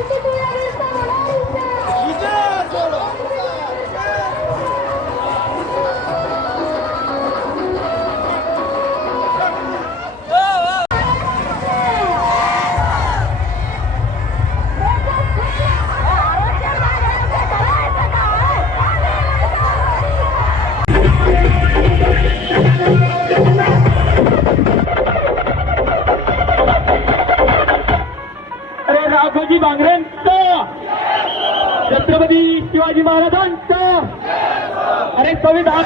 哎，这个。अरे राघोजी बांगरेंचं. छत्रपती शिवाजी महाराजांचं. अरे संविधान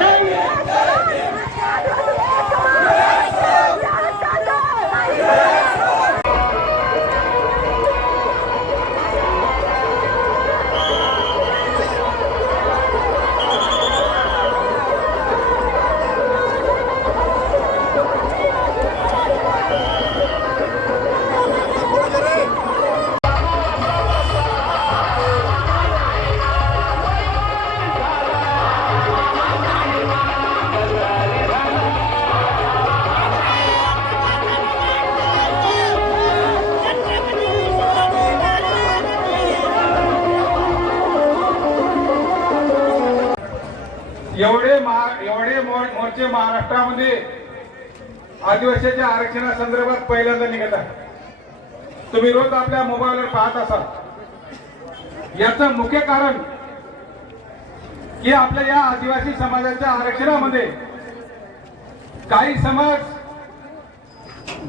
एवढे महा- एवढे मोर्चे महाराष्ट्रामध्ये आदिवासीच्या आरक्षणासंदर्भात पहिल्यांदा निघत आहे तुम्ही रोज आपल्या मोबाईलवर पाहत असाल. याचं मुख्य कारण की आपल्या या आदिवासी समाजाच्या आरक्षणामध्ये काही समाज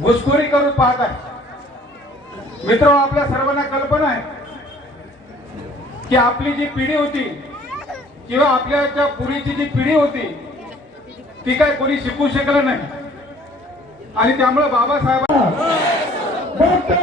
घुसखोरी करून पाहत आहे मित्र आपल्या सर्वांना कल्पना आहे की आपली जी पिढी होती किंवा आपल्या त्या पूर्वीची जी पिढी होती ती काय कोणी शिकू शकलं नाही. आणि त्यामुळे बाबासाहेब भगवान